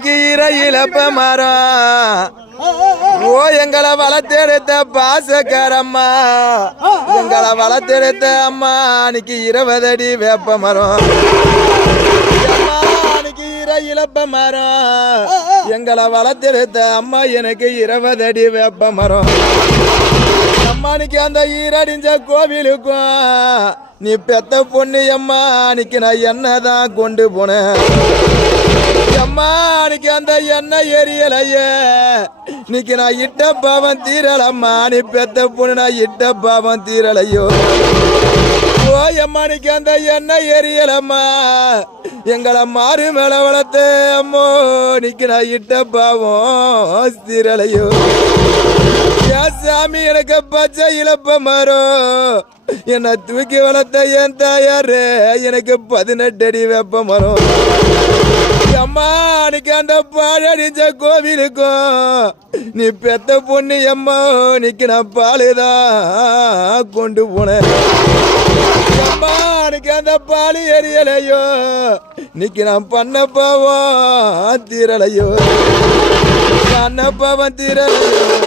அன்னைக்கு இறையிலப்ப மரம் ஓ எங்களை வளர்த்தெடுத்த பாசக்காரம்மா எங்களை வளர்த்தெடுத்த அம்மா அன்னைக்கு 20 அடி வேப்ப மரம் அன்னைக்கு இறையிலப்ப மரம் எங்களை வளர்த்தெடுத்த அம்மா எனக்கு 20 அடி வேப்ப மரம் அம்மானிக்கு அந்த ஈரடிஞ்ச கோவிலுக்கும் நீ பெத்த பொண்ணு அம்மா அன்னைக்கு நான் என்னதான் கொண்டு போனேன் அம்மா அன்னைக்கு அந்த எண்ணெய் எரியலையே இன்னைக்கு நான் இட்ட பாவம் தீரலம்மா நீ பெத்த பொண்ணு நான் இட்ட பாவம் தீரலையோ ஓ அம்மா அன்னைக்கு அந்த எண்ணெய் எரியலம்மா எங்களை மாறு மேல வளர்த்த அம்மோ இன்னைக்கு நான் இட்ட பாவம் தீரலையோ சாமி எனக்கு பச்சை இழப்ப மரம் என்னை தூக்கி வளர்த்த என் தாயாரு எனக்கு 18 அடி வேப்ப மரம் அம்மா அன்னைக்கு அந்த பாழடிஞ்ச கோவிலுக்கும் நீ பெத்த பொண்ணு அம்மா இன்னைக்கு நான் பாலுதான் கொண்டு போனேன் அம்மா அன்னைக்கு அந்த பாலு எரியலையோ இன்னைக்கு நான் பண்ண பாவம் தீரலையோ பண்ண பாவம் தீரலையோ